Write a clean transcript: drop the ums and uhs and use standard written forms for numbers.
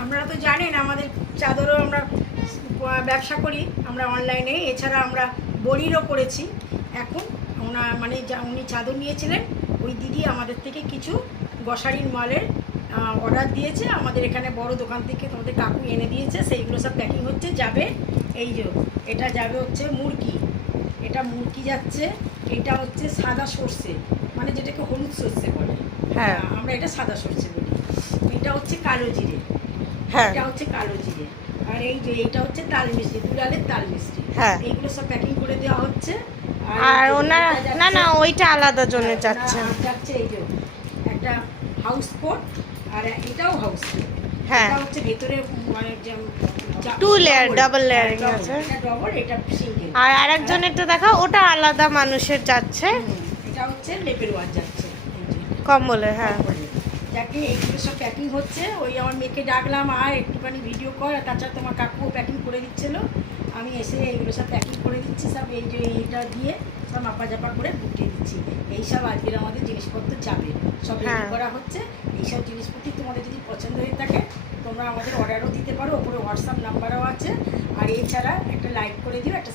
আপনারা তো জানেন আমাদের চাদরও আমরা ব্যবসা করি আমরা অনলাইনে, এছাড়া আমরা বড়িরও করেছি। এখন মানে উনি চাদর নিয়েছিলেন, ওই দিদি আমাদের থেকে কিছু গ্রসারির মালের অর্ডার দিয়েছে, আমাদের এখানে বড় দোকান থেকে তোমাদের কাকু এনে দিয়েছে, সেইগুলো সব প্যাকিং হচ্ছে, যাবে। এই যে এটা যাবে হচ্ছে মুরগি, এটা মুরগি যাচ্ছে। এটা হচ্ছে সাদা সর্ষে, মানে যেটাকে হলুদ সর্ষে বলে, হ্যাঁ আমরা এটা সাদা সর্ষে বলি। এটা হচ্ছে কালো জিরে, হ্যাঁ এটা হচ্ছে কালো জিরে। আর এই যে এইটা হচ্ছে তাল মিষ্টি, দুলালের তাল মিষ্টি। হ্যাঁ এইগুলো সব প্যাকিং করে দেওয়া হচ্ছে। আর ওনার না না ওইটা আলাদা জন্য যাচ্ছে যাচ্ছে। যাচ্ছে এই যে একটা হাউস কোট, আর এটাও হাউস কোট। হ্যাঁ এটা হচ্ছে ভেতরে মানে টু লেয়ার ডাবল লেয়ারিং আছে। এটা ডবল, এটা সিঙ্গেল। আর আরেকজনের তো দেখা ওটা আলাদা মানুষের যাচ্ছে, এটা হচ্ছে লেপের ওয়ার যাচ্ছে কম্বলে। হ্যাঁ যাকে এইগুলো সব প্যাকিং হচ্ছে। ওই আমার মেয়েকে ডাকলাম আর একটুখানি ভিডিও কর, আর তাছাড়া তোমার কাকুও প্যাকিং করে দিচ্ছিলো, আমি এসে এইগুলো সব প্যাকিং করে দিচ্ছি সব। এই যে এইটা দিয়ে সব মাপা জাপা করে বুটিয়ে দিচ্ছি। এইসব আজকের আমাদের জিনিসপত্র যাবে, সব রেডি করা হচ্ছে। এইসব জিনিসপত্র তোমাদের যদি পছন্দ হয়ে থাকে তোমরা আমাদের অর্ডারও দিতে পারো, ওপরে হোয়াটসঅ্যাপ নাম্বারও আছে। আর এছাড়া একটা লাইক করে দিও, একটা